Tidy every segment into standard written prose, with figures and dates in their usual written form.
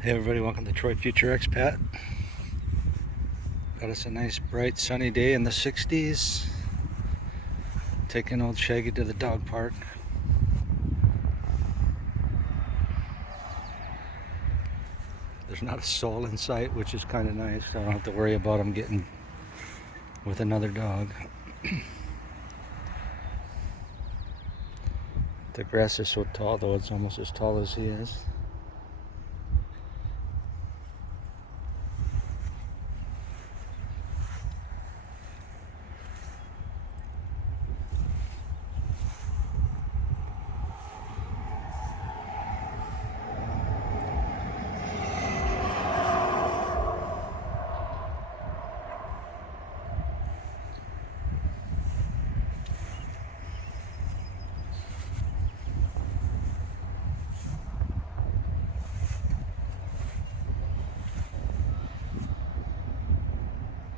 Hey everybody, welcome to Troy Future Expat. Got us a nice bright sunny day in the 60s. Taking old Shaggy to the dog park. There's not a soul in sight, which is kind of nice. I don't have to worry about him getting with another dog. The grass is so tall though, it's almost as tall as he is.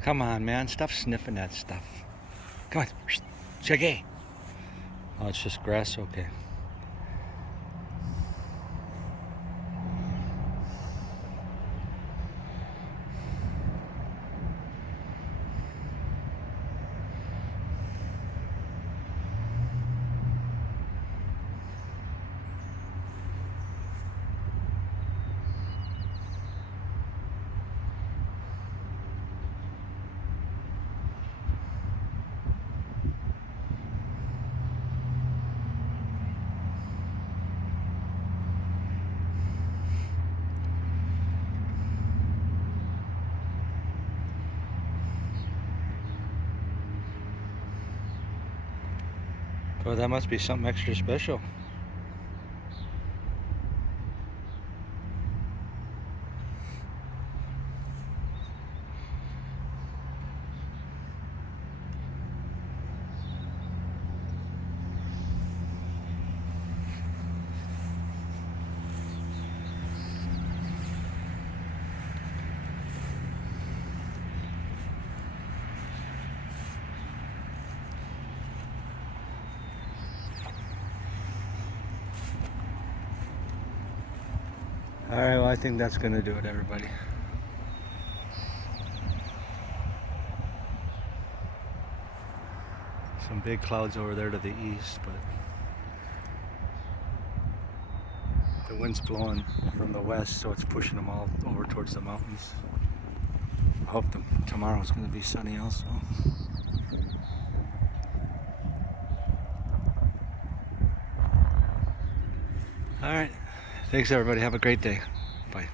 Come on, man, stop sniffing that stuff. Come on, Shaggy. Oh, it's just grass, okay. Oh, that must be something extra special. Alright, well, I think that's going to do it, everybody. Some big clouds over there to the east, but the wind's blowing from the west, so it's pushing them all over towards the mountains. I hope tomorrow's going to be sunny also. Alright, thanks everybody. Have a great day. Bye.